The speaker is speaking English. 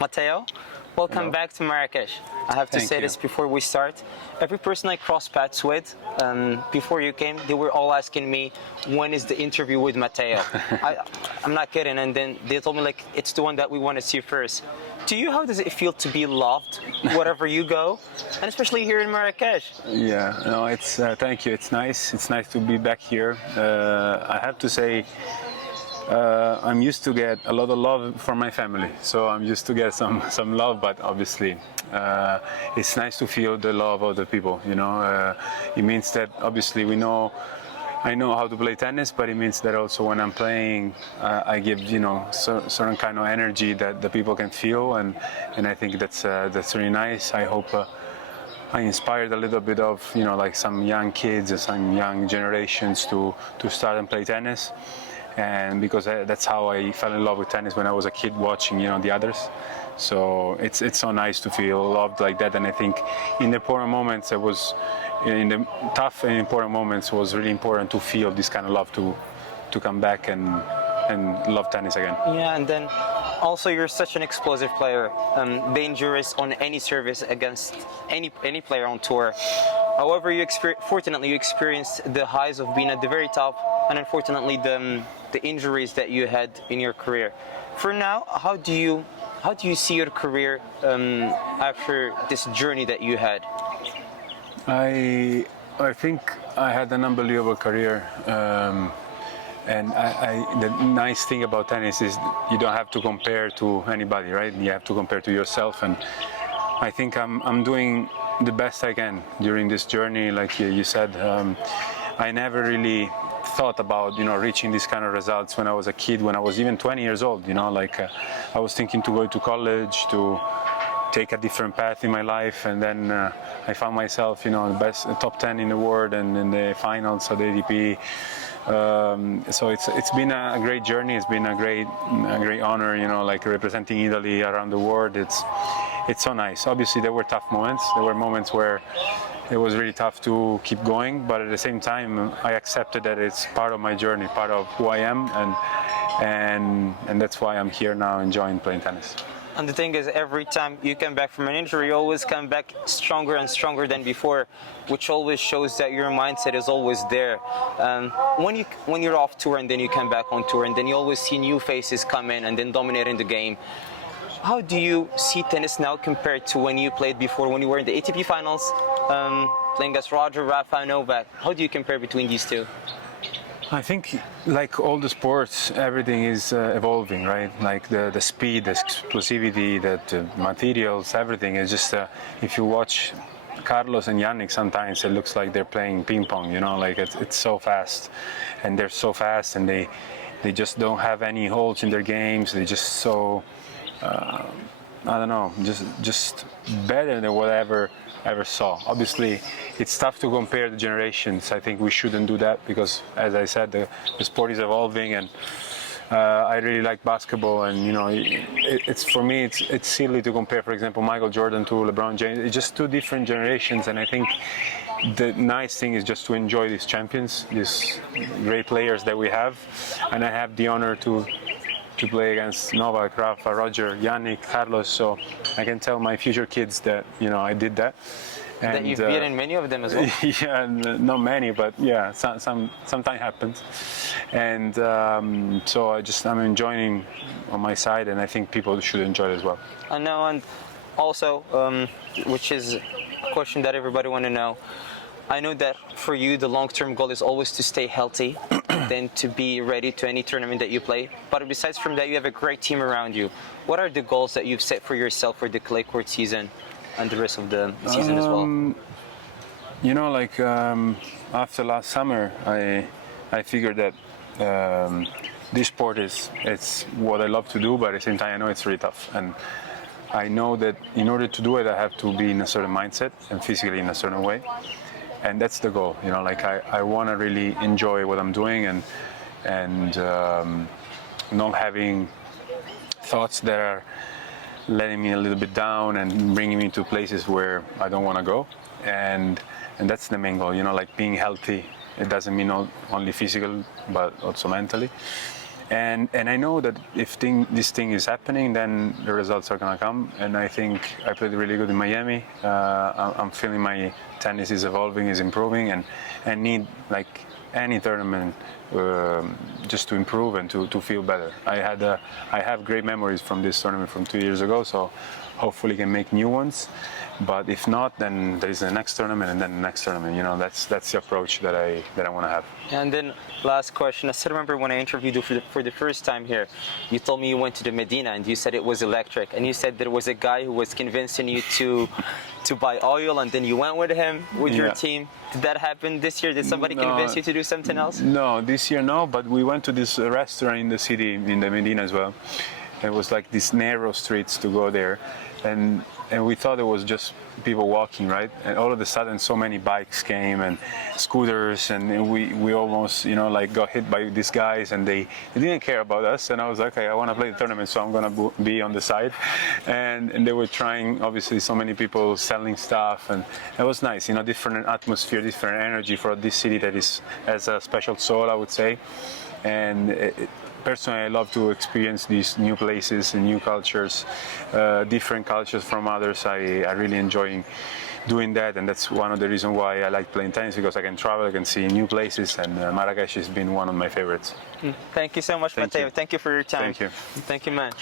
Matteo, welcome Hello. back to Marrakech. I have to Thank say you. this before we start. Every person I crossed paths with before you came, they were all asking me, when is the interview with Matteo? I'm not kidding. And then they told me, like, it's the one that we want to see first. To you, how does it feel to be loved wherever you go, and especially here in Marrakech? Yeah, no, it's thank you. It's nice. It's nice to be back here. I have to say, I'm used to get a lot of love from my family, so I'm used to get some love. But obviously, it's nice to feel the love of the people. It means that obviously I know how to play tennis, but it means that also when I'm playing, I give certain kind of energy that the people can feel, and I think that's really nice. I hope I inspired a little bit of like some young kids or some young generations to start and play tennis, and because that's how I fell in love with tennis when I was a kid, watching the others. So it's so nice to feel loved like that, and I think in the important moments in the tough and important moments was really important to feel this kind of love to come back and love tennis again. Yeah, and then also you're such an explosive player, dangerous on any service against any player on tour. However, fortunately you experienced the highs of being at the very top, and unfortunately the injuries that you had in your career. For now, how do you see your career after this journey that you had? I think I had an unbelievable career, and the nice thing about tennis is you don't have to compare to anybody, right? You have to compare to yourself, and I think I'm doing the best I can during this journey. Like you said, I never really thought about reaching these kind of results when I was a kid, when I was even 20 years old. I was thinking to go to college, to take a different path in my life, and then I found myself the top 10 in the world and in the finals of the ADP. So it's been a great journey. It's been a great honor, like representing Italy around the world. It's so nice. Obviously there were tough moments. There were moments where it was really tough to keep going, but at the same time I accepted that it's part of my journey, part of who I am, and that's why I'm here now enjoying playing tennis. And the thing is, every time you come back from an injury, you always come back stronger and stronger than before, which always shows that your mindset is always there. When you're off tour and then you come back on tour, and then you always see new faces come in and then dominating the game. How do you see tennis now compared to when you played before, when you were in the ATP finals, playing against Roger, Rafa, Novak? How do you compare between these two? I think, like all the sports, everything is evolving, right? Like the speed, the explosivity, the materials, everything is just. If you watch Carlos and Yannick, sometimes it looks like they're playing ping pong. Like it's so fast, and they're so fast, and they just don't have any holes in their games. They're just so. I don't know, just better than whatever I ever saw. Obviously, it's tough to compare the generations. I think we shouldn't do that because, as I said, the sport is evolving, and I really like basketball. And it's for me, it's silly to compare, for example, Michael Jordan to LeBron James. It's just two different generations, and I think the nice thing is just to enjoy these champions, these great players that we have, and I have the honor to play against Novak, Rafa, Roger, Yannick, Carlos, so I can tell my future kids that I did that. And that you've beaten many of them as well. Yeah, not many, but yeah, sometimes happens. And so I'm enjoying on my side, and I think people should enjoy it as well. I know, and also, which is a question that everybody want to know. I know that for you, the long-term goal is always to stay healthy, then to be ready to any tournament that you play. But besides from that, you have a great team around you. What are the goals that you've set for yourself for the clay court season and the rest of the season as well? After last summer, I figured that this sport it's what I love to do, but at the same time, I know it's really tough. And I know that in order to do it, I have to be in a certain mindset and physically in a certain way. And that's the goal, I want to really enjoy what I'm doing and not having thoughts that are letting me a little bit down and bringing me to places where I don't want to go. And that's the main goal, being healthy. It doesn't mean only physical, but also mentally. And I know that if this thing is happening, then the results are gonna come. And I think I played really good in Miami. I'm feeling my tennis is evolving, is improving, and need like any tournament just to improve and to feel better. I have great memories from this tournament from 2 years ago, so hopefully can make new ones. But if not, then there is the next tournament and then the next tournament. You know, that's the approach that I want to have. And then last question. I still remember when I interviewed you for the first time here, you told me you went to the Medina and you said it was electric. And you said there was a guy who was convincing you to buy oil, and then you went with him, with your team. Did that happen this year? Did somebody convince you to do something else? No, this year no, but we went to this restaurant in the city, in the Medina as well. It was like these narrow streets to go there. And we thought it was just people walking, right? And all of a sudden, so many bikes came and scooters, and we almost, you know, like got hit by these guys, and they didn't care about us. And I was like, okay, I want to play the tournament, so I'm gonna be on the side. And they were trying, obviously, so many people selling stuff, and it was nice, you know, different atmosphere, different energy for this city that has a special soul, I would say. And personally, I love to experience these new places and new cultures, different cultures from others. I really enjoy doing that, and that's one of the reasons why I like playing tennis, because I can travel, I can see new places, and Marrakech has been one of my favorites. Thank you so much, Matteo. Thank you for your time. Thank you. Thank you, man.